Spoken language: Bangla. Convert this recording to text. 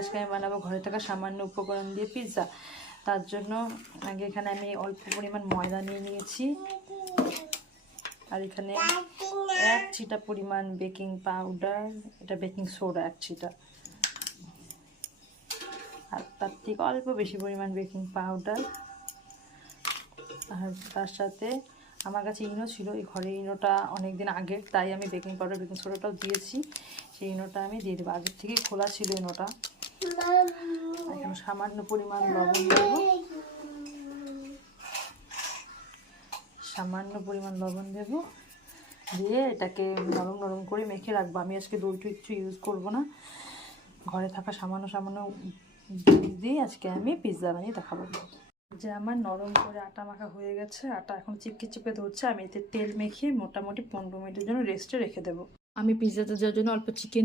আজকে আমি বানাবো ঘরে থাকা সামান্য উপকরণ দিয়ে পিৎজা। তার জন্য আগে এখানে আমি অল্প পরিমাণ ময়দা নিয়ে নিয়েছি, আর এখানে 1 চিটা পরিমাণ বেকিং পাউডার, এটা বেকিং সোডা 1 চিটা, আর তার থেকে অল্প বেশি পরিমাণ বেকিং পাউডার। আর তার সাথে আমার কাছে ইনো ছিল, এই ঘরে ইনোটা অনেক দিন আগের, তাই আমি বেকিং পাউডার বেকিং সোডাটাও দিয়েছি। সেই ইনোটা আমি দিয়ে দেবো, আগের থেকেই খোলা ছিল ইনোটা। এখন সামান্য পরিমাণ লবণ দেব, দিয়ে এটাকে নরম নরম করে মেখে রাখবো। আমি আজকে দই টই কিছু ইউজ করবো না, ঘরে থাকা সামান্য দিয়ে আজকে আমি পিৎজা বানিয়ে দেখাবো। যে আমার নরম করে আটা মাখা হয়ে গেছে, আটা এখন চিপকে চিপকে ধরছে। আমি এতে তেল মেখে মোটামুটি 15 মিনিটের জন্য রেস্টে রেখে দেবো। আমি পিৎজাতে দেওয়ার জন্য অল্প চিকেন